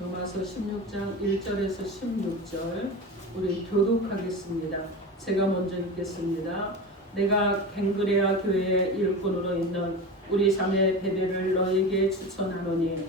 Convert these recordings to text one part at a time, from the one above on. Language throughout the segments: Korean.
로마서 16장 1절에서 16절 우리 교독하겠습니다. 제가 먼저 읽겠습니다. 내가 갱그레아 교회의 일꾼으로 있는 우리 자매 베베를 너에게 추천하노니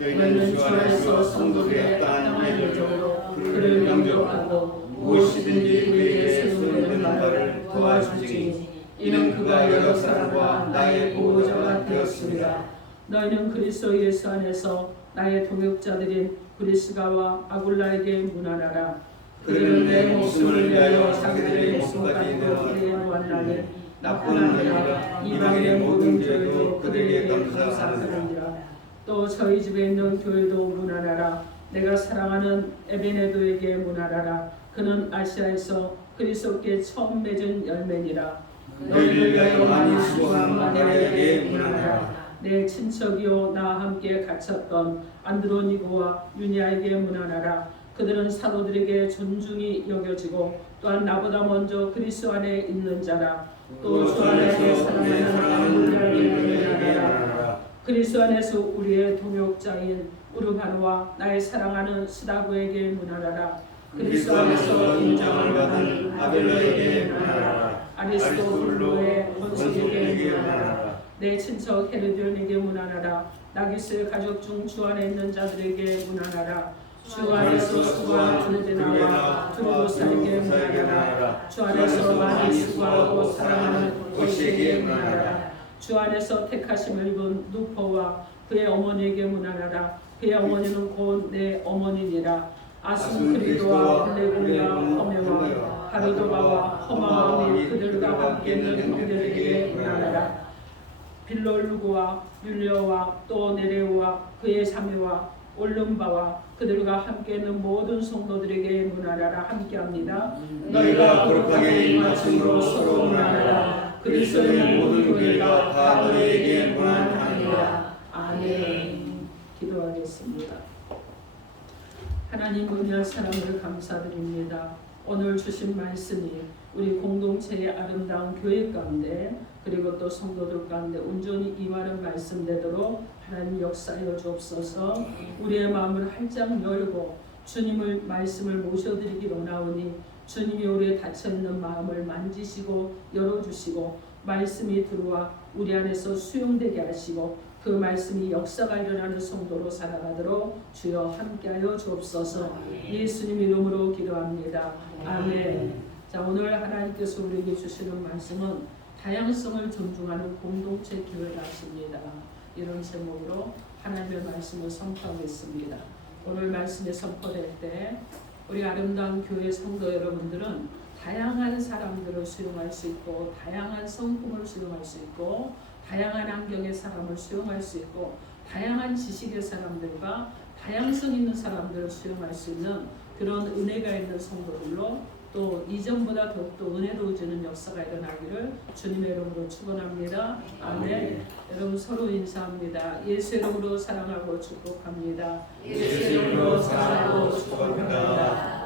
너희는 주 안에서 성도들의 합당한 예정으로 그를 영접하고 무엇이든지 그에게 세우는 바를 도와주지. 이는 그가 여러 사람과 나의 보호자가 되었습니다. 너희는 그리스도 예수 안에서 나의 동역자들인 브리스가와 아굴라에게 문안하라. 그들은 내 목숨을 위하여 자기들의 목숨까지 내어놓았나니 나뿐 아니라 이방인의 모든 교회도 그들에게 감사하느니라. 또 저희 집에 있는 교회도 문안하라. 내가 사랑하는 에베네도에게 문안하라. 그는 아시아에서 그리스도께 처음 맺은 열매니라. 너희를 위하여 많이 수고한 마리아에게 문안하라. 내 친척이요 나 함께 갇혔던 안드로니고와 유니아에게 문안하라. 그들은 사도들에게 존중이 여겨지고 또한 나보다 먼저 그리스도 안에 있는 자라. 또 주 안에서 사랑하는 아굴라에게 문안하라. 그리스도 안에서 우리의 동역자인 우르바노와 나의 사랑하는 스다고에게 문안하라. 그리스도 안에서 인정을 받은 아벨로에게 문안하라. 아리스토블로의 본식에게 문안하라. 내 친척 헤르디온에게 문안하라. 나기스의 가족 중 주 안에 있는 자들에게 문안하라. 주 안에서 수고한 드르베나와 두루보사에게 문안하라. 주 안에서 많이 수고하고 사랑하는 곳에게 문안하라. 주 안에서 택하심을 입은 누포와 그의 어머니에게 문안하라. 그의 어머니는 곧 내 어머니니라. 아순크리도와 블레고리와 허메와 바르도바와 허마와 및 그들과 함께 있는 형제들에게 문안하라. 빌롤루고와 율리오와 또 네레오와 그의 자매와 올름바와 그들과 함께 있는 모든 성도들에게 문안하라. 함께합니다. 너희가 거룩하게 입맞춤으로 서로 문안하라. 그리스도의 모든 교회가 다 너희에게 문안하니라. 아멘. 기도하겠습니다. 하나님 은혜와 사랑을 감사드립니다. 오늘 주신 말씀이 우리 공동체의 아름다운 교회 가운데 그리고 또 성도들 가운데 온전히 임하는 말씀되도록 하나님 역사하여 주옵소서. 우리의 마음을 활짝 열고 주님을 말씀을 모셔드리기 원하오니 주님이 우리의 닫혀있는 마음을 만지시고 열어주시고 말씀이 들어와 우리 안에서 수용되게 하시고 그 말씀이 역사가 일어나는 성도로 살아가도록 주여 함께하여 주옵소서. 예수님 이름으로 기도합니다. 아멘. 자, 오늘 하나님께서 우리에게 주시는 말씀은 다양성을 존중하는 공동체 교회라 하십니다. 이런 제목으로 하나님의 말씀을 선포하겠습니다. 오늘 말씀이 선포될 때 우리 아름다운 교회 성도 여러분들은 다양한 사람들을 수용할 수 있고 다양한 성품을 수용할 수 있고 다양한 환경의 사람을 수용할 수 있고 다양한 지식의 사람들과 다양성 있는 사람들을 수용할 수 있는 그런 은혜가 있는 성도들로 또 이전보다 더욱더 은혜로워지는 역사가 일어나기를 주님의 이름으로 축원합니다. 아멘. 여러분 서로 인사합니다. 예수 이름으로 사랑하고 축복합니다. 예수 이름으로 사랑하고 축복합니다.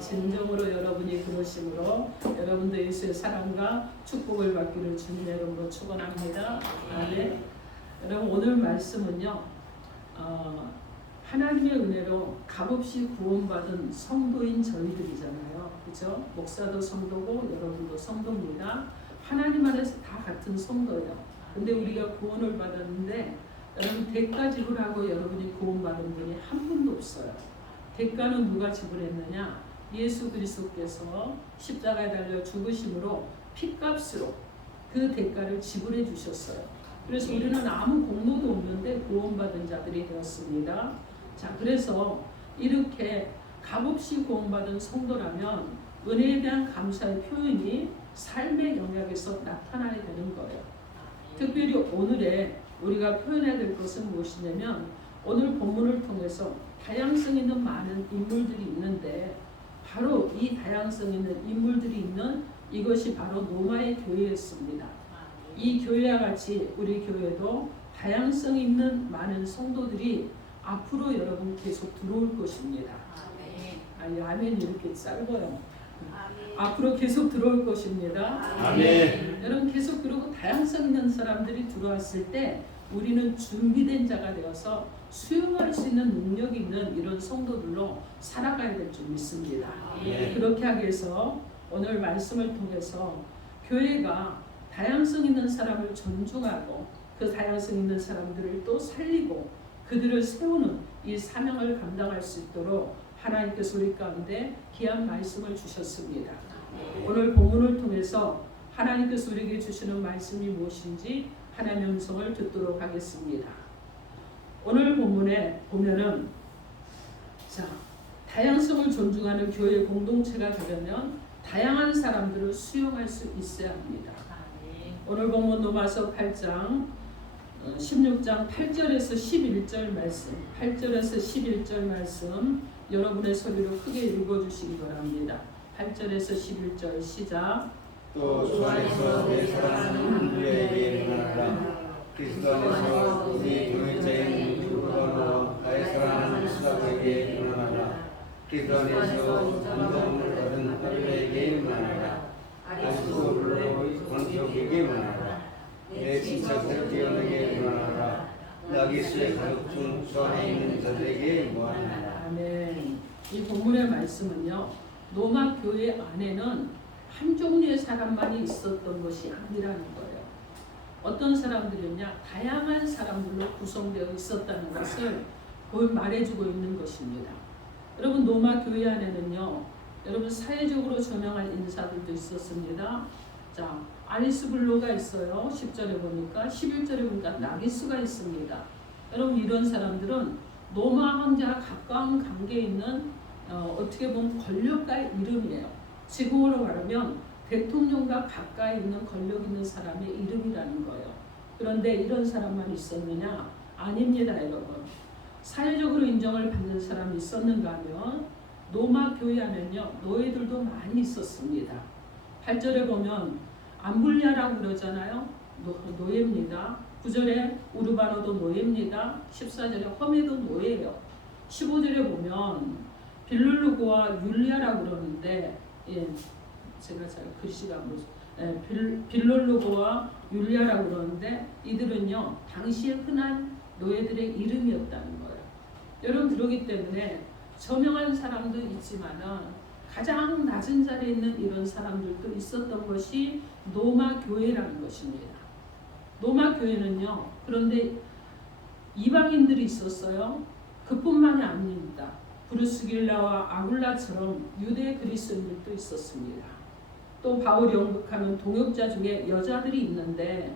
진정으로 여러분이 그러심으로 여러분도 예수의 사랑과 축복을 받기를 주님의 이름으로 축원합니다. 아멘. 여러분 오늘 말씀은요. 하나님의 은혜로 값없이 구원받은 성도인 저희들이잖아요. 그렇죠? 목사도 성도고 여러분도 성도입니다. 하나님 안에서 다 같은 성도예요. 근데 우리가 구원을 받았는데 여러분 대가 지불하고 여러분이 구원받은 분이 한 분도 없어요. 대가는 누가 지불했느냐? 예수 그리스도께서 십자가에 달려 죽으심으로 피값으로 그 대가를 지불해 주셨어요. 그래서 우리는 아무 공로도 없는데 구원받은 자들이 되었습니다. 자, 그래서 이렇게 값없이 구원받은 성도라면 은혜에 대한 감사의 표현이 삶의 영역에서 나타나야 되는 거예요. 특별히 오늘에 우리가 표현해야 될 것은 무엇이냐면 오늘 본문을 통해서 다양성 있는 많은 인물들이 있는데 바로 이 다양성 있는 인물들이 있는 이것이 바로 로마의 교회였습니다. 이 교회와 같이 우리 교회도 다양성 있는 많은 성도들이 앞으로 여러분 계속 들어올 것입니다. 아멘. 아멘이 이렇게 짧아요. 앞으로 계속 들어올 것입니다. 아멘. 여러분 계속 그러고 다양성 있는 사람들이 들어왔을 때 우리는 준비된 자가 되어서 수용할 수 있는 능력이 있는 이런 성도들로 살아가야 될 줄 믿습니다. 네. 그렇게 하기 위해서 오늘 말씀을 통해서 교회가 다양성 있는 사람을 존중하고 그 다양성 있는 사람들을 또 살리고 그들을 세우는 이 사명을 감당할 수 있도록 하나님께서 우리 가운데 귀한 말씀을 주셨습니다. 오늘 본문을 통해서 하나님께서 우리에게 주시는 말씀이 무엇인지 하나님의 음성을 듣도록 하겠습니다. 오늘 본문에 보면은 다양성을 존중하는 교회 공동체가 되려면 다양한 사람들을 수용할 수 있어야 합니다. 오늘 본문 로마서 8장 16장 8절에서 11절 말씀, 8절에서 11절 말씀 여러분의 소리로 크게 읽어주시기 바랍니다. 8절에서 11절 시작. 또 주 안에서 내 사랑하는 누에게 말하라. 그리스도 안에서 우리 동역자인 누구보다 나의 사랑하는 수사에게 말하라. 그리스도 안에서 감동을 얻은 하루에게 말하라. 아직도 불러 권태에게 말하라. 내 친척들 기원에게 말하라. 나기수의 가족 중 주 안에 있는 자들에게 말하라. 아멘. 이 본문의 말씀은요, 로마 교회 안에는 한 종류의 사람만이 있었던 것이 아니라는 거예요. 어떤 사람들이냐, 다양한 사람들로 구성되어 있었다는 것을 말해주고 있는 것입니다. 여러분, 로마 교회 안에는요, 여러분 사회적으로 저명한 인사들도 있었습니다. 아리스불로가 있어요. 10절에 보니까 11절에 보니까 나기수가 있습니다. 여러분, 이런 사람들은 로마 황제와 가까운 관계에 있는 어떻게 보면 권력가의 이름이에요. 지금으로 말하면 대통령과 가까이 있는 권력 있는 사람의 이름이라는 거예요. 그런데 이런 사람만 있었느냐? 아닙니다, 여러분. 사회적으로 인정을 받는 사람이 있었는가 하면 로마 교회 안에는요, 노예들도 많이 있었습니다. 8절에 보면 암불리아라고 그러잖아요. 노예입니다. 9절에 우르바노도 노예입니다. 14절에 허메도 노예예요. 15절에 보면 빌룰루고와 율리아라고 그러는데 제가 잘 글씨가 안 보죠. 빌룰루고와 율리아라고 그러는데 이들은요 당시에 흔한 노예들의 이름이었다는 거예요. 여러분, 그러기 때문에 저명한 사람도 있지만은 가장 낮은 자리에 있는 이런 사람들도 있었던 것이 로마 교회라는 것입니다. 로마 교회는요, 그런데 이방인들이 있었어요. 그뿐만이 아닙니다. 브루스길라와 아굴라처럼 유대 그리스도인들도 있었습니다. 또 바울이 언급하는 동역자 중에 여자들이 있는데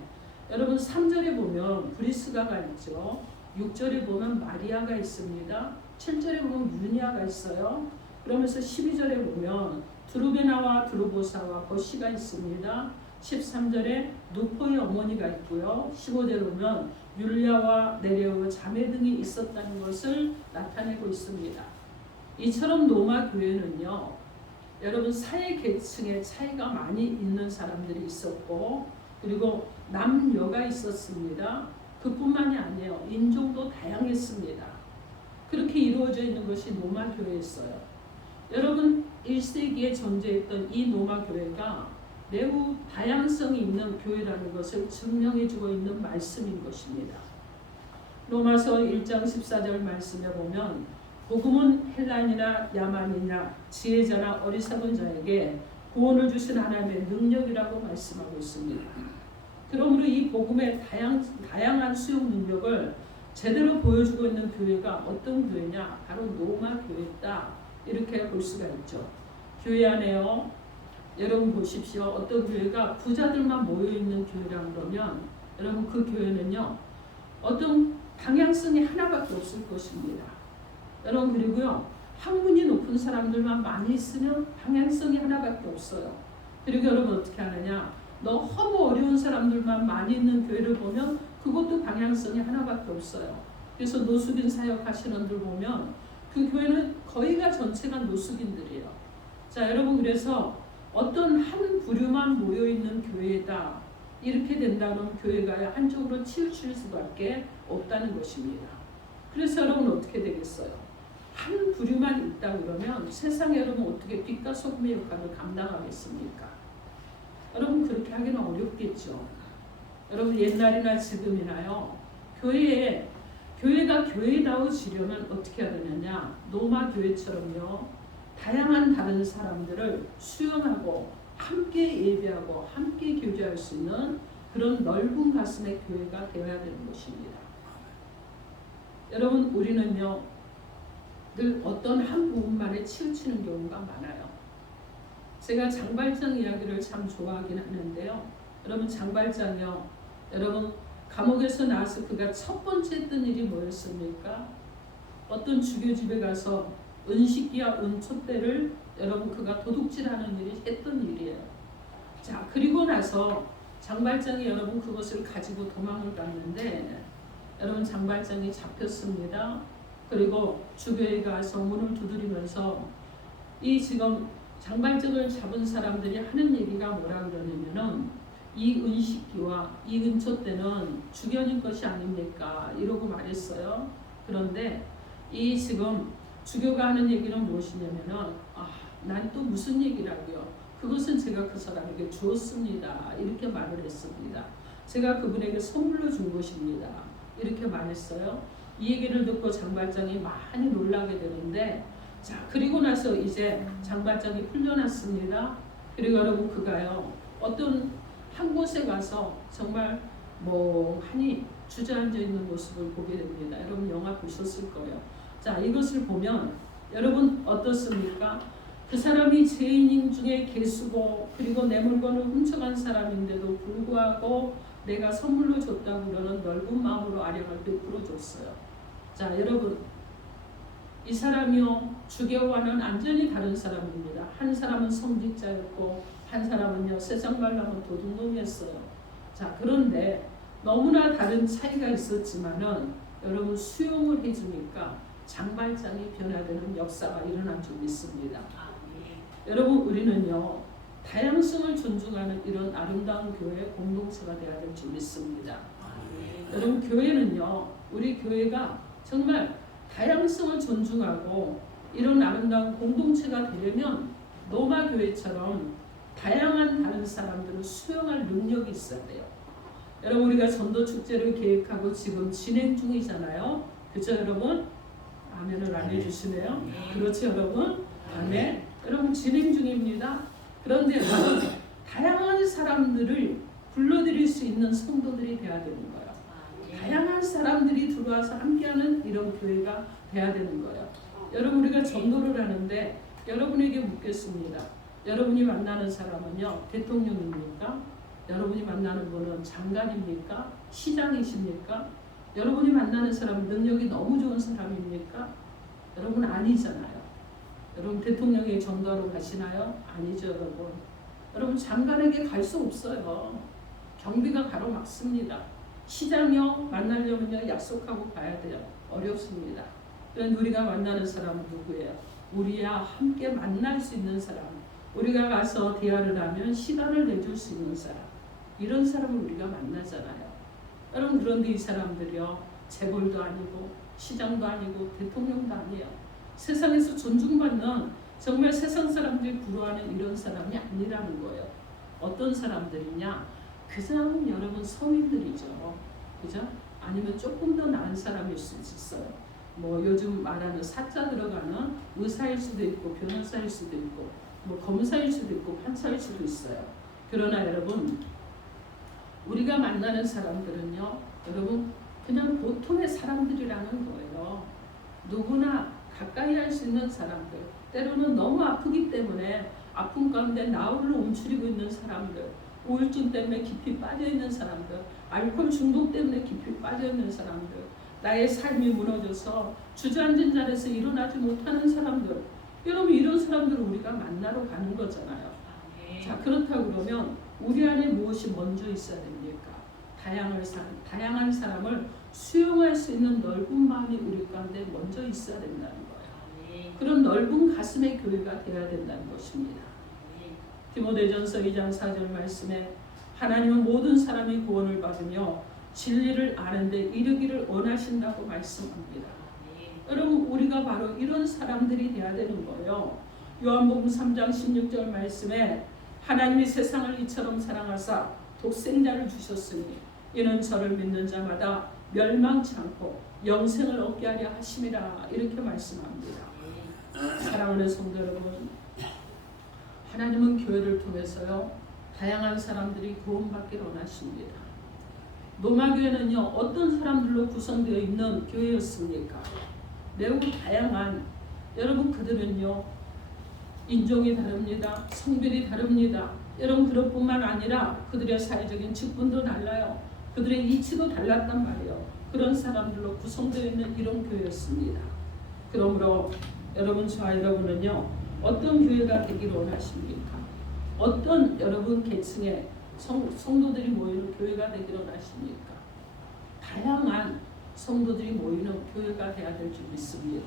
여러분 3절에 보면 브리스가가 있죠. 6절에 보면 마리아가 있습니다. 7절에 보면 유니아가 있어요. 그러면서 12절에 보면 드루베나와 드루보사와 버시가 있습니다. 13절에 누포의 어머니가 있고요. 15절에 보면 율리아와 네레오 자매 등이 있었다는 것을 나타내고 있습니다. 이처럼 로마 교회는요, 여러분 사회 계층의 차이가 많이 있는 사람들이 있었고, 그리고 남녀가 있었습니다. 그뿐만이 아니에요. 인종도 다양했습니다. 그렇게 이루어져 있는 것이 로마 교회였어요. 여러분 1세기에 존재했던 이 로마 교회가 매우 다양성이 있는 교회라는 것을 증명해주고 있는 말씀인 것입니다. 로마서 1장 14절 말씀에 보면 복음은 헬라인이나 야만이나 지혜자나 어리석은 자에게 구원을 주신 하나님의 능력이라고 말씀하고 있습니다. 그러므로 이 복음의 다양한 수용 능력을 제대로 보여주고 있는 교회가 어떤 교회냐? 바로 로마 교회다. 이렇게 볼 수가 있죠. 교회 안에요. 여러분 보십시오. 어떤 교회가 부자들만 모여있는 교회라 그러면 여러분 그 교회는요, 어떤 방향성이 하나밖에 없을 것입니다. 여러분, 그리고요, 학문이 높은 사람들만 많이 있으면 방향성이 하나밖에 없어요. 그리고 여러분 어떻게 하느냐? 너무 어려운 사람들만 많이 있는 교회를 보면 그것도 방향성이 하나밖에 없어요. 그래서 노숙인 사역하시는 분들 보면 그 교회는 거의가 전체가 노숙인들이에요. 자, 여러분, 그래서 어떤 한 부류만 모여있는 교회다, 이렇게 된다면 교회가 한쪽으로 치우칠 수밖에 없다는 것입니다. 그래서 여러분 어떻게 되겠어요? 한 부류만 있다 그러면 세상에 여러분 어떻게 빛과 소금의 역할을 감당하겠습니까? 여러분 그렇게 하기는 어렵겠죠. 여러분 옛날이나 지금이나요, 교회가 교회다워지려면 어떻게 해야 되느냐? 노마 교회처럼요. 다양한 다른 사람들을 수용하고 함께 예배하고 함께 교제할 수 있는 그런 넓은 가슴의 교회가 되어야 되는 것입니다. 여러분, 우리는요 늘 어떤 한 부분만에 치우치는 경우가 많아요. 제가 장발장 이야기를 참 좋아하긴 하는데요. 여러분, 장발장이요, 여러분 감옥에서 나와서 그가 첫 번째 했던 일이 뭐였습니까? 어떤 주교집에 가서 은식기와 은촛대를 여러분 그가 도둑질하는 일이 했던 일이에요. 자, 그리고 나서 장발장이 여러분 그것을 가지고 도망을 갔는데 여러분 장발장이 잡혔습니다. 그리고 주교에 가서 문을 두드리면서 이 지금 장발장을 잡은 사람들이 하는 얘기가 뭐라 그러냐면은 이 은식기와 이 은촛대는 주교님 것이 아닙니까? 이러고 말했어요. 그런데 이 지금 주교가 하는 얘기는 무엇이냐면은 난 또 무슨 얘기라고요? 그것은 제가 그 사람에게 주었습니다. 이렇게 말을 했습니다. 제가 그분에게 선물로 준 것입니다. 이렇게 말했어요. 이 얘기를 듣고 장발장이 많이 놀라게 되는데, 자, 그리고 나서 이제 장발장이 풀려났습니다. 그리고 여러분 그가요 어떤 한 곳에 가서 정말 멍하니 주저앉아 있는 모습을 보게 됩니다. 여러분 영화 보셨을 거예요. 자, 이것을 보면 여러분 어떻습니까? 그 사람이 죄인 중에 개수고 그리고 내 물건을 훔쳐간 사람인데도 불구하고 내가 선물로 줬다고 그러는 넓은 마음으로 아령을 베풀어 줬어요. 자, 여러분 이 사람이요 주교와는 완전히 다른 사람입니다. 한 사람은 성직자였고 한 사람은요 세상 말하면 도둑놈이었어요. 자, 그런데 너무나 다른 차이가 있었지만은 여러분 수용을 해주니까 장발장이 변화되는 역사가 일어난 줄 믿습니다. 여러분, 우리는요 다양성을 존중하는 이런 아름다운 교회 공동체가 되어야 될 줄 믿습니다. 여러분, 교회는요 우리 교회가 정말 다양성을 존중하고 이런 아름다운 공동체가 되려면 노마 교회처럼 다양한 다른 사람들을 수용할 능력이 있어야 돼요. 여러분, 우리가 전도 축제를 계획하고 지금 진행 중이잖아요. 그렇죠 여러분? 아멘을 안 해주시네요. 그렇죠 여러분? 아멘. 여러분 진행 중입니다. 그런데 여러분 다양한 사람들을 불러들일 수 있는 성도들이 돼야 되는 거예요. 다양한 사람들이 들어와서 함께하는 이런 교회가 돼야 되는 거예요. 여러분, 우리가 전도를 하는데 여러분에게 묻겠습니다. 여러분이 만나는 사람은요 대통령입니까? 여러분이 만나는 분은 장관입니까? 시장이십니까? 여러분이 만나는 사람은 능력이 너무 좋은 사람입니까? 여러분 아니잖아요. 여러분 대통령에게 전도하러 가시나요? 아니죠 여러분. 여러분 장관에게 갈 수 없어요. 경비가 가로막습니다. 시장요 만나려면요 약속하고 가야 돼요. 어렵습니다. 그런데 우리가 만나는 사람은 누구예요? 우리와 함께 만날 수 있는 사람, 우리가 가서 대화를 하면 시간을 내줄 수 있는 사람, 이런 사람을 우리가 만나잖아요. 여러분, 그런데 이 사람들이요 재벌도 아니고 시장도 아니고 대통령도 아니에요. 세상에서 존중받는 정말 세상 사람들이 부러워하는 이런 사람이 아니라는 거예요. 어떤 사람들이냐? 그냥 여러분 서민들이죠. 그죠? 아니면 조금 더 나은 사람일 수 있어요. 뭐 요즘 말하는 사자 들어가는 의사일 수도 있고 변호사일 수도 있고 뭐 검사일 수도 있고 판사일 수도 있어요. 그러나 여러분 우리가 만나는 사람들은요 여러분 그냥 보통의 사람들이라는 거예요. 누구나 가까이 할 수 있는 사람들, 때로는 너무 아프기 때문에 아픔 가운데 나홀로 움츠리고 있는 사람들, 우울증 때문에 깊이 빠져있는 사람들, 알코올 중독 때문에 깊이 빠져있는 사람들, 나의 삶이 무너져서 주저앉은 자리에서 일어나지 못하는 사람들, 여러분 이런 사람들을 우리가 만나러 가는 거잖아요. 자, 그렇다고 그러면 우리 안에 무엇이 먼저 있어야 됩니까? 다양한 사람을 수용할 수 있는 넓은 마음이 우리 가운데 먼저 있어야 된다는 거예요. 그런 넓은 가슴의 교회가 되어야 된다는 것입니다. 디모데전서 2장 4절 말씀에 하나님은 모든 사람이 구원을 받으며 진리를 아는데 이르기를 원하신다고 말씀합니다. 여러분 우리가 바로 이런 사람들이 되어야 되는 거예요. 요한복음 3장 16절 말씀에 하나님이 세상을 이처럼 사랑하사 독생자를 주셨으니 이는 저를 믿는 자마다 멸망치 않고 영생을 얻게 하려 하심이라 이렇게 말씀합니다. 사랑하는 성도 여러분, 하나님은 교회를 통해서요 다양한 사람들이 구원받기를 원하십니다. 노마교회는요 어떤 사람들로 구성되어 있는 교회였습니까? 매우 다양한, 여러분 그들은요 인종이 다릅니다. 성별이 다릅니다. 여러분 그것뿐만 아니라 그들의 사회적인 직분도 달라요. 그들의 이치도 달랐단 말이에요. 그런 사람들로 구성되어 있는 이런 교회였습니다. 그러므로 여러분 저와 여러분은요 어떤 교회가 되기를 원하십니까? 어떤 여러분 계층의 성도들이 모이는 교회가 되기를 원하십니까? 다양한 성도들이 모이는 교회가 돼야 될 줄 믿습니다.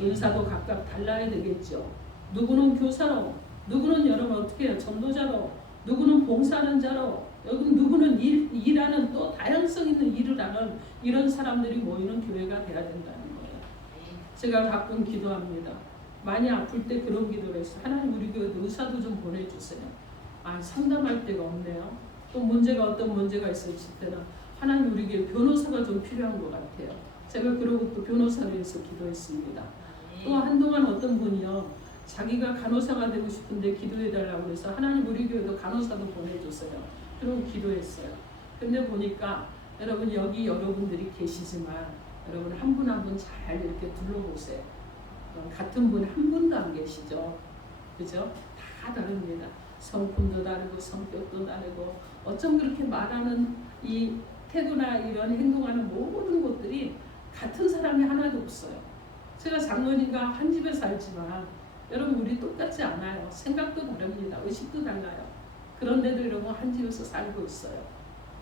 은사도 각각 달라야 되겠죠. 누구는 교사로, 누구는 여러분 어떻게 해요? 전도자로, 누구는 봉사하는 자로, 여러분 누구는 일하는 또 다양성 있는 일을 하는 이런 사람들이 모이는 교회가 돼야 된다는 거예요. 제가 가끔 기도합니다. 많이 아플 때 그런 기도를 했어요. 하나님 우리 교회도 의사도 좀 보내주세요. 상담할 데가 없네요. 또 어떤 문제가 있었을 때는 하나님 우리 교회 변호사가 좀 필요한 것 같아요. 제가 그러고 또 변호사를 위해서 기도했습니다. 또 한동안 어떤 분이요 자기가 간호사가 되고 싶은데 기도해달라고 해서 하나님 우리 교회도 간호사도 보내줬어요. 그러고 기도했어요. 근데 보니까 여러분 여기 여러분들이 계시지만 여러분 한 분 한 분 잘 이렇게 둘러보세요. 같은 분 한 분도 안 계시죠. 그죠? 다 다릅니다. 성품도 다르고 성격도 다르고 어쩜 그렇게 말하는 이 태도나 이런 행동하는 모든 것들이 같은 사람이 하나도 없어요. 제가 장로님과 한 집에 살지만 여러분 우리 똑같지 않아요. 생각도 다릅니다. 의식도 달라요. 그런데도 여러분 한 집에서 살고 있어요.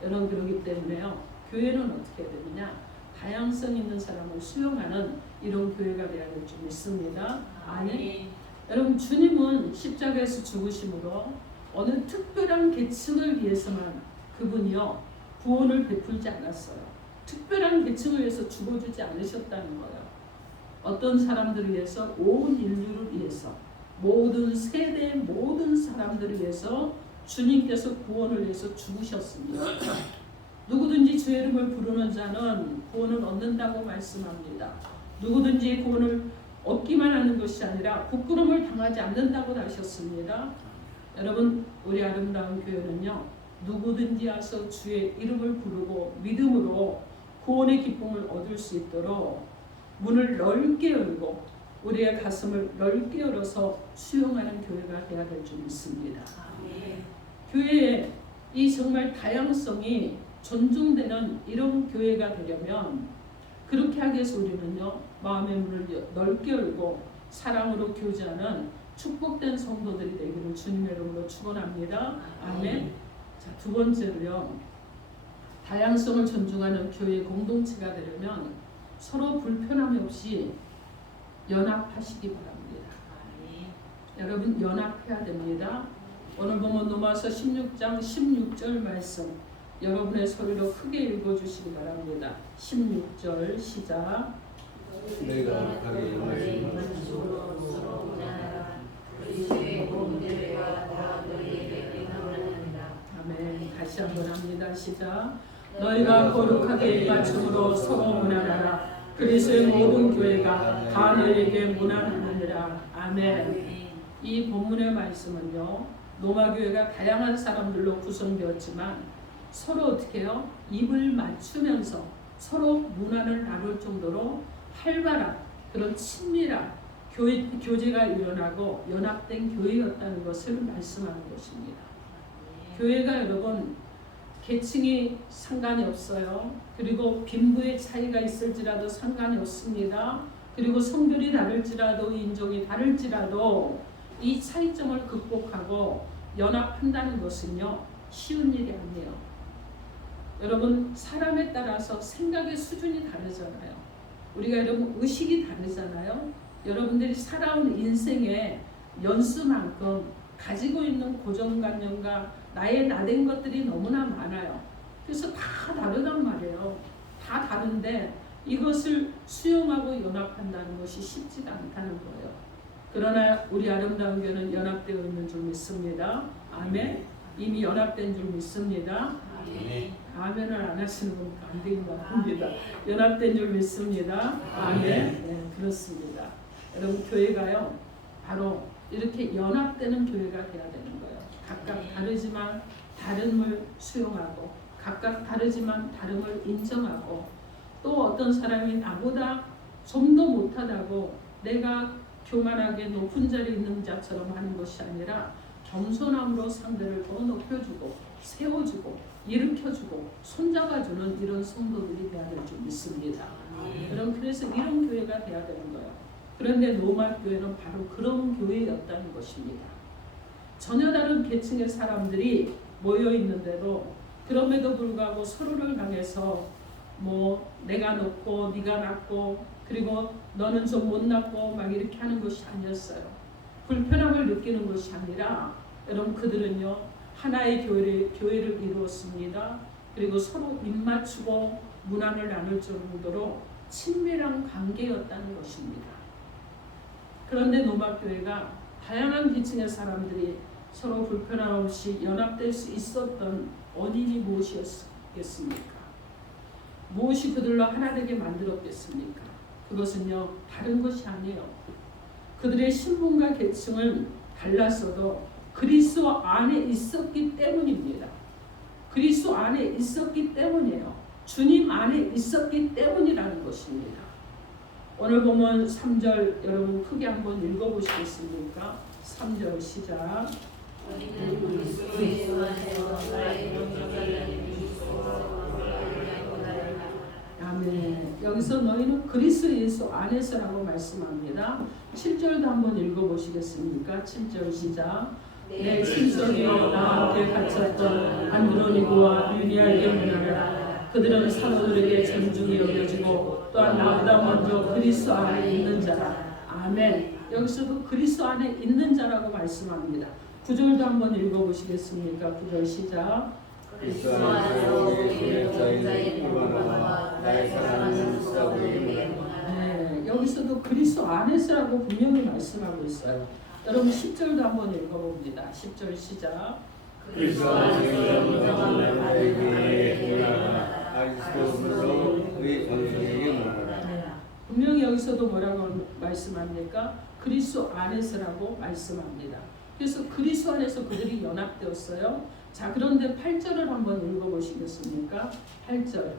여러분 그러기 때문에요. 교회는 어떻게 해야 되느냐? 다양성 있는 사람을 수용하는 이런 교회가 되어야 될 줄 믿습니다. 아멘. 여러분 주님은 십자가에서 죽으심으로 어느 특별한 계층을 위해서만 그분이요 구원을 베풀지 않았어요. 특별한 계층을 위해서 죽어주지 않으셨다는 거예요. 어떤 사람들을 위해서 온 인류를 위해서 모든 세대 모든 사람들을 위해서 주님께서 구원을 위해서 죽으셨습니다. 누구든지 주의 이름을 부르는 자는 구원을 얻는다고 말씀합니다. 누구든지 구원을 얻기만 하는 것이 아니라 부끄러움을 당하지 않는다고 하셨습니다. 여러분 우리 아름다운 교회는요 누구든지 와서 주의 이름을 부르고 믿음으로 구원의 기쁨을 얻을 수 있도록 문을 넓게 열고 우리의 가슴을 넓게 열어서 수용하는 교회가 되어야 될 줄 믿습니다. 교회에 이 정말 다양성이 존중되는 이런 교회가 되려면 그렇게 하기 위해서 우리는요 마음의 문을 넓게 열고 사랑으로 교제하는 축복된 성도들이 되기를 주님의 이름으로 축원합니다. 아멘. 자, 두 번째로요 다양성을 존중하는 교회 공동체가 되려면 서로 불편함이 없이 연합하시기 바랍니다. 여러분 연합해야 됩니다. 오늘 보면 로마서 16장 16절 말씀 여러분의 소리로 크게 읽어주시기 바랍니다. 16절 시작. 내가 악하게 영하시는 아멘. 다시 한번 합니다. 시작. 너희가 거룩하게 맞춤으로 서로 문안하라. 그리스도의 모든 교회가 다 너희에게 문안하느니라. 아멘. 이 본문의 말씀은요 로마 교회가 다양한 사람들로 구성되었지만 서로 어떻게 해요? 입을 맞추면서 서로 문안을 나눌 정도로 활발한 그런 친밀한 교제가 일어나고 연합된 교회였다는 것을 말씀하는 것입니다. 교회가 여러분 계층이 상관이 없어요. 그리고 빈부의 차이가 있을지라도 상관이 없습니다. 그리고 성별이 다를지라도 인종이 다를지라도 이 차이점을 극복하고 연합한다는 것은요 쉬운 일이 아니에요. 여러분 사람에 따라서 생각의 수준이 다르잖아요. 우리가 여러분 의식이 다르잖아요. 여러분들이 살아온 인생의 연수만큼 가지고 있는 고정관념과 나의 나된 것들이 너무나 많아요. 그래서 다 다르단 말이에요. 다 다른데 이것을 수용하고 연합한다는 것이 쉽지가 않다는 거예요. 그러나 우리 아름다운 교회는 연합되어 있는 줄 믿습니다. 아멘. 이미 연합된 줄 믿습니다. 아멘. 아멘을 안 하시는 건 안 되는 것 같습니다. 연합된 줄 믿습니다. 아멘. 네, 그렇습니다. 여러분 교회가요 바로 이렇게 연합되는 교회가 돼야 되는 거예요. 각각 다르지만 다름을 수용하고 각각 다르지만 다름을 인정하고 또 어떤 사람이 나보다 좀 더 못하다고 내가 교만하게 높은 자리에 있는 자처럼 하는 것이 아니라 겸손함으로 상대를 더 높여주고 세워주고 일으켜주고 손잡아주는 이런 성도들이 돼야 될 줄 믿습니다. 여러분 그래서 이런 교회가 돼야 되는 거예요. 그런데 로마 교회는 바로 그런 교회였다는 것입니다. 전혀 다른 계층의 사람들이 모여 있는데도 그럼에도 불구하고 서로를 향해서 뭐 내가 높고 네가 낮고 그리고 너는 좀 못났고 막 이렇게 하는 것이 아니었어요. 불편함을 느끼는 것이 아니라 여러분 그들은요 하나의 교회를 이루었습니다. 그리고 서로 입맞추고 문안을 나눌 정도로 친밀한 관계였다는 것입니다. 그런데 로마 교회가 다양한 계층의 사람들이 서로 불편함 없이 연합될 수 있었던 원인이 무엇이었겠습니까? 무엇이 그들로 하나 되게 만들었겠습니까? 그것은요 다른 것이 아니에요. 그들의 신분과 계층은 달랐어도 그리스도 안에 있었기 때문입니다. 그리스도 안에 있었기 때문이에요. 주님 안에 있었기 때문이라는 것입니다. 오늘 보면 3절 여러분 크게 한번 읽어보시겠습니까? 3절 시작. 아멘. 여기서 너희는 그리스도 예수 안에서라고 말씀합니다. 7절도 한번 읽어보시겠습니까? 7절 시작. 내 친손이여 나와 함께 갇혔던 안드로니고와 유니아에게 문하라. 그들은 사도들에게 존중이 여겨지고 또한 나보다 먼저 그리스도 안에 있는 자라. 아멘. 여기서도 그리스도 안에 있는 자라고 말씀합니다. 9절도 한번 읽어보시겠습니까? 9절 시작. 그리스도 안에서 우리 동역자인 우리와 나의 사랑하는 사부임을. 네, 여기서도 그리스도 안에서라고 분명히 말씀하고 있어요. 여러분 10절도 한번 읽어봅니다. 10절 시작. 그리스도 안에서 무장한 나에게 문하라. 아리스도불로 우리 권속에게 문하라. 네, 분명히 여기서도 뭐라고 말씀합니까? 그리스도 안에서라고 말씀합니다. 그래서 그리스도 안에서 그들이 연합되었어요. 자, 그런데 8절을 한번 읽어보시겠습니까? 8절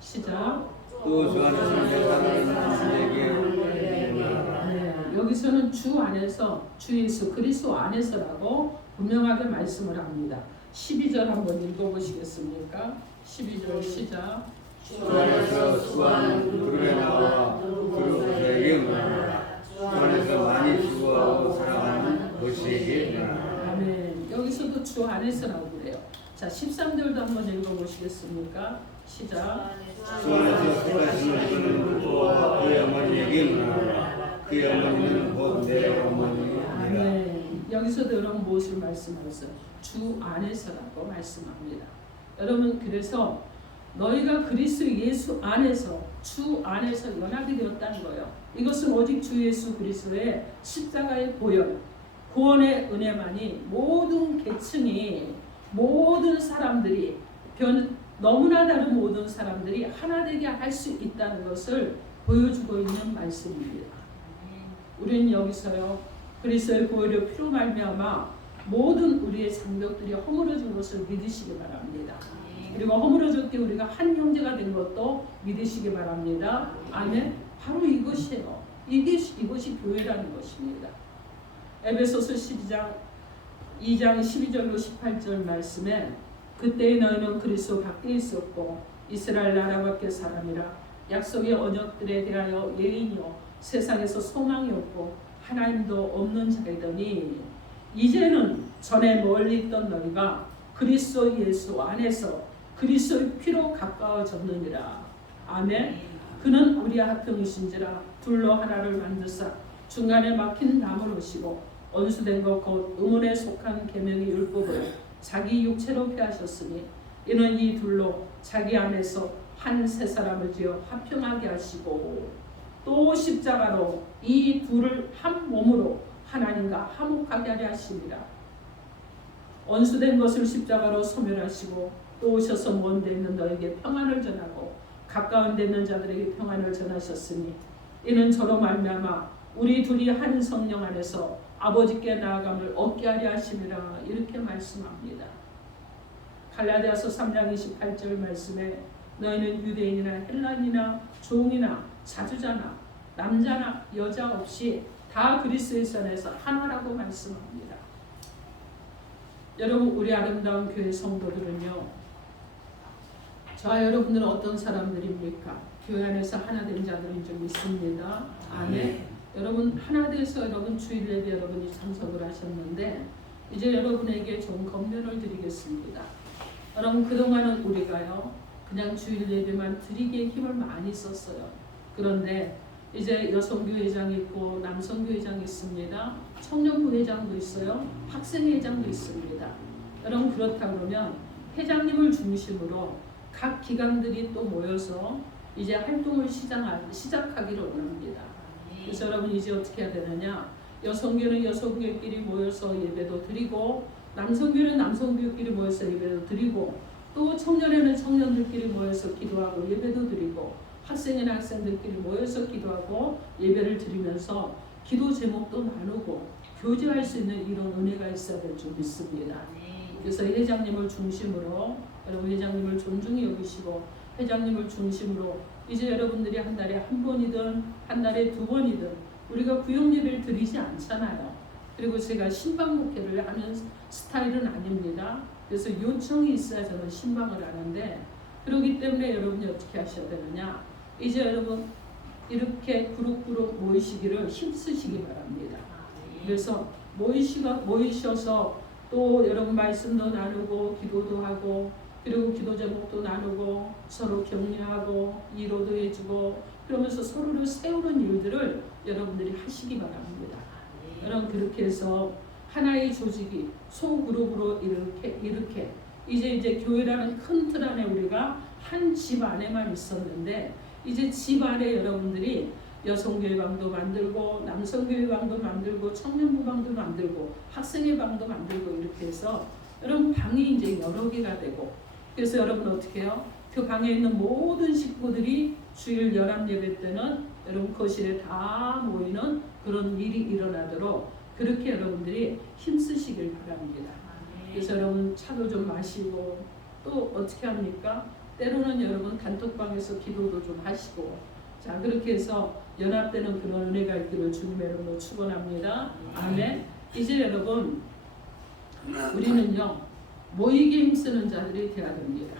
시작. 또 주 안에서 내가 주에게 문하라. 네, 여기서는 주 안에서 주 예수 그리스도 안에서라고 분명하게 말씀을 합니다. 12절 한번 읽어보시겠습니까? 12절 시작. 주 안에서 수고한 그룹에 나와 그룹에게 문하라. 주 안에서 많이 수고하고 사랑하는 것에게 문하라. 아멘. 여기서도 주 안에서라고 그래요. 자, 13절도 한번 읽어보시겠습니까? 시작. 주 안에서 택하심을 주는 부부와 그의 어머니에게 문하라. 그의 어머니는 곧 내 어머니니라. 아멘. 여기서도 여러분 무엇을 말씀하셨어요? 주 안에서라고 말씀합니다. 여러분 그래서 너희가 그리스도 예수 안에서 주 안에서 연합이 되었다는 거예요. 이것은 오직 주 예수 그리스도의 십자가의 보혈, 구원의 은혜만이 모든 계층이 모든 사람들이 너무나 다른 모든 사람들이 하나 되게 할 수 있다는 것을 보여주고 있는 말씀입니다. 우리는 여기서요 그리스도의 보혈의 피로 말미암아 모든 우리의 장벽들이 허물어진 것을 믿으시기 바랍니다. 그리고 허물어졌기 우리가 한 형제가 된 것도 믿으시기 바랍니다. 아멘. 바로 이것이에요. 이것이 교회라는 것입니다. 에베소서 12장 12절로 18절 말씀에 그때의 너희는 그리스도 밖에 있었고 이스라엘 나라 밖의 사람이라 약속의 언약들에 대하여 예인이요 세상에서 소망이 없고 하나님도 없는 자이더니 이제는 전에 멀리 있던 너희가 그리스도 예수 안에서 그리스도의 피로 가까워졌느니라. 아멘. 그는 우리와 합평이신지라 둘로 하나를 만드사 중간에 막힌 담을 오시고 언수된 것 곧 의문에 속한 계명의 율법을 자기 육체로 폐하셨으니 이는 이 둘로 자기 안에서 한 세 사람을 지어 합평하게 하시고 또 십자가로 이 둘을 한 몸으로 하나님과 화목하게 하려 하심이라. 언수된 것을 십자가로 소멸하시고 또 오셔서 먼 데 있는 너에게 평안을 전하고 가까운 데 있는 자들에게 평안을 전하셨으니 이는 저로 말미암아 우리 둘이 한 성령 안에서 아버지께 나아감을 얻게 하려 하심이라 이렇게 말씀합니다. 갈라디아서 3장 28절 말씀에 너희는 유대인이나 헬라인이나 종이나 자주자나 남자나 여자 없이 다 그리스도 안에서 하나라고 말씀합니다. 여러분, 우리 아름다운 교회 성도들은요, 저와 여러분들은 어떤 사람들입니까? 교회 안에서 하나 된 자들인 줄 믿습니다. 아멘. 여러분 하나 돼서 여러분 주일 예배 여러분이 참석을 하셨는데 이제 여러분에게 좀 권면을 드리겠습니다. 여러분 그동안은 우리가요 그냥 주일 예배만 드리기에 힘을 많이 썼어요. 그런데 이제 여성교회장이 있고 남성교회장이 있습니다. 청년부회장도 있어요. 학생회장도 있습니다. 여러분 그렇다 그러면 회장님을 중심으로 각 기관들이 또 모여서 이제 활동을 시작하기를 원합니다. 그래서 여러분 이제 어떻게 해야 되느냐, 여성교회는 여성교회끼리 모여서 예배도 드리고 남성교회는 남성교회끼리 모여서 예배도 드리고 또 청년회는 청년들끼리 모여서 기도하고 예배도 드리고 학생회는 학생들끼리 모여서 기도하고 예배를 드리면서 기도 제목도 나누고 교제할 수 있는 이런 은혜가 있어야 될 줄 믿습니다. 그래서 회장님을 중심으로 여러분 회장님을 존중히 여기시고 회장님을 중심으로 이제 여러분들이 한 달에 한 번이든 한 달에 두 번이든 우리가 구역 예배를 드리지 않잖아요. 그리고 제가 신방 목회를 하는 스타일은 아닙니다. 그래서 요청이 있어야 저는 신방을 하는데 그렇기 때문에 여러분이 어떻게 하셔야 되느냐, 이제 여러분 이렇게 그룹 모이시기를 힘쓰시기 바랍니다. 그래서 모이셔서 또 여러분 말씀도 나누고 기도도 하고 그리고 기도 제목도 나누고 서로 격려하고 위로도 해주고 그러면서 서로를 세우는 일들을 여러분들이 하시기 바랍니다. 여러분 그렇게 해서 하나의 조직이 소그룹으로 이렇게 이제 교회라는 큰 틀 안에 우리가 한 집 안에만 있었는데 이제 집 안에 여러분들이 여성교회 방도 만들고 남성교회 방도 만들고 청년부 방도 만들고 학생회 방도 만들고 이렇게 해서 여러분 방이 이제 여러 개가 되고 그래서 여러분 어떻게 해요? 그 방에 있는 모든 식구들이 주일 연합 예배 때는 여러분 거실에 다 모이는 그런 일이 일어나도록 그렇게 여러분들이 힘쓰시길 바랍니다. 그래서 여러분 차도 좀 마시고 또 어떻게 합니까? 때로는 여러분 단톡방에서 기도도 좀 하시고 자 그렇게 해서 연합 때는 그런 은혜가 있기를 주님의 이름으로 축원합니다. 아멘. 이제 여러분 우리는요 모이게 힘쓰는 자들이 되어야 됩니다.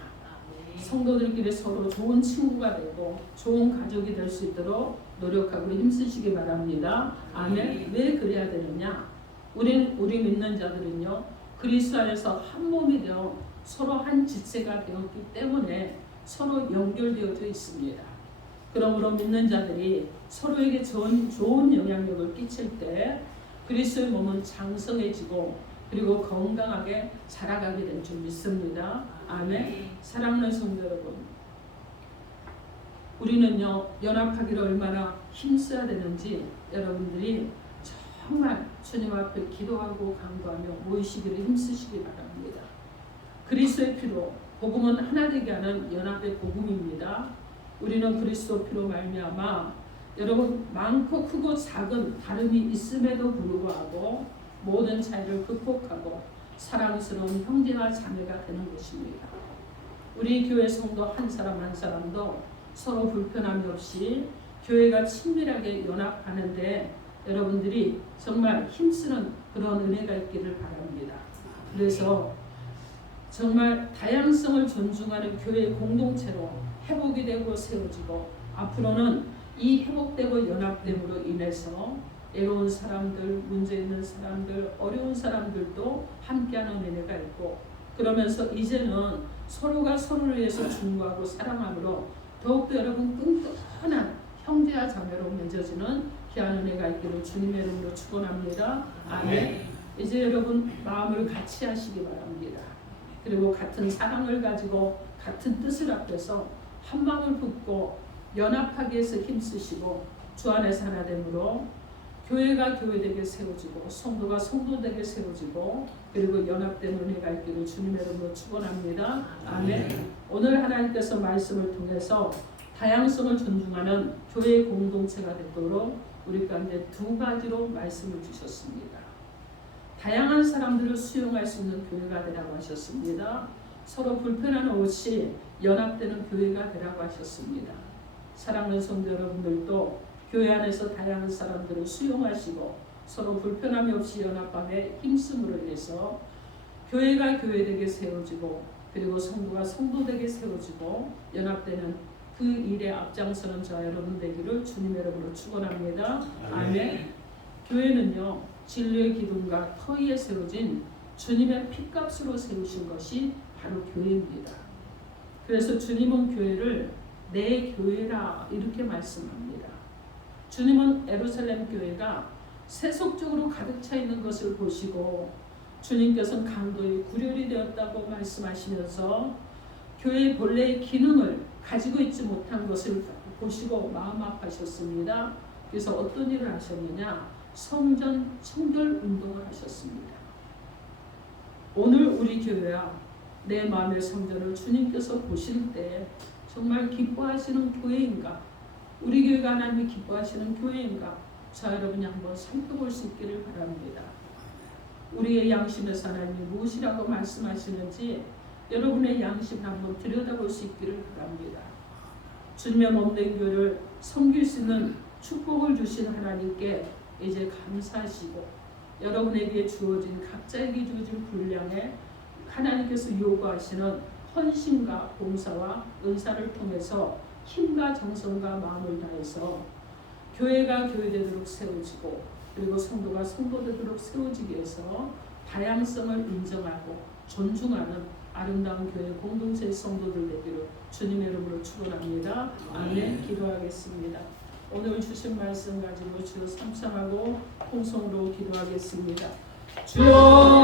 성도들끼리 서로 좋은 친구가 되고 좋은 가족이 될 수 있도록 노력하고 힘쓰시기 바랍니다. 아멘. 왜 그래야 되느냐? 우리 믿는 자들은요 그리스도 안에서 한 몸이 되어 서로 한 지체가 되었기 때문에 서로 연결되어져 있습니다. 그러므로 믿는 자들이 서로에게 좋은 영향력을 끼칠 때 그리스도의 몸은 장성해지고 그리고 건강하게 자라가게 될 줄 믿습니다. 아멘. 사랑하는 성도 여러분, 우리는요 연합하기를 얼마나 힘써야 되는지 여러분들이 정말 주님 앞에 기도하고 간구하며 모이시기를 힘쓰시기 바랍니다. 그리스도의 피로 복음은 하나 되게 하는 연합의 복음입니다. 우리는 그리스도 피로 말미암아 여러분 많고 크고 작은 다름이 있음에도 불구하고 모든 차이를 극복하고 사랑스러운 형제와 자매가 되는 것입니다. 우리 교회 성도 한 사람 한 사람도 서로 불편함이 없이 교회가 친밀하게 연합하는데 여러분들이 정말 힘쓰는 그런 은혜가 있기를 바랍니다. 그래서 정말 다양성을 존중하는 교회 공동체로 회복이 되고 세워지고 앞으로는 이 회복되고 연합됨으로 인해서 애로운 사람들, 문제 있는 사람들, 어려운 사람들도 함께하는 은혜가 있고 그러면서 이제는 서로가 서로를 위해서 중보하고 사랑함으로 더욱더 여러분 끈끈한 형제와 자매로 맺어지는 귀한 은혜가 있기를 주님의 이름으로 축원합니다. 아멘. 이제 여러분 마음을 같이 하시기 바랍니다. 그리고 같은 사랑을 가지고 같은 뜻을 앞에서 한 마음을 붙고 연합하기 위해서 힘쓰시고 주 안에서 하나됨으로 교회가 교회되게 세워지고 성도가 성도되게 세워지고 그리고 연합된 은혜가 있기를 주님의 이름으로 축원합니다. 아멘. 오늘 하나님께서 말씀을 통해서 다양성을 존중하는 교회의 공동체가 되도록 우리 가운데 두 가지로 말씀을 주셨습니다. 다양한 사람들을 수용할 수 있는 교회가 되라고 하셨습니다. 서로 불편함 없이 연합되는 교회가 되라고 하셨습니다. 사랑하는 성도 여러분들도 교회 안에서 다양한 사람들을 수용하시고 서로 불편함이 없이 연합함에 힘쓰므로 인해서 교회가 교회되게 세워지고 그리고 성도가 성도되게 세워지고 연합되는 그 일에 앞장서는 저와 여러분 되기를 주님의 이름으로 축원합니다. 아멘. 교회는요 진리의 기둥과 터 위에 세워진 주님의 피값으로 세우신 것이 바로 교회입니다. 그래서 주님은 교회를 내 교회라 이렇게 말씀합니다. 주님은 예루살렘 교회가 세속적으로 가득 차 있는 것을 보시고 주님께서는 강도의 구렬이 되었다고 말씀하시면서 교회의 본래의 기능을 가지고 있지 못한 것을 보시고 마음 아파하셨습니다. 그래서 어떤 일을 하셨느냐? 성전 청결 운동을 하셨습니다. 오늘 우리 교회와 내 마음의 성전을 주님께서 보실 때 정말 기뻐하시는 교회인가? 우리 교회가 하나님이 기뻐하시는 교회인가? 저 여러분이 한번 살펴볼 수 있기를 바랍니다. 우리의 양심에서 하나님이 무엇이라고 말씀하시는지 여러분의 양심을 한번 들여다볼 수 있기를 바랍니다. 주님의 몸된 교회를 섬길 수 있는 축복을 주신 하나님께 이제 감사하시고 여러분에게 주어진 각자에게 주어진 분량에 하나님께서 요구하시는 헌신과 봉사와 은사를 통해서 힘과 정성과 마음을 다해서 교회가 교회되도록 세워지고 그리고 성도가 성도되도록 세워지기 위해서 다양성을 인정하고 존중하는 아름다운 교회 공동체의 성도들 되기를 주님의 이름으로 축원합니다. 아멘. 기도하겠습니다. 오늘 주신 말씀 가지고 주여 삼창하고 통성으로 기도하겠습니다. 주여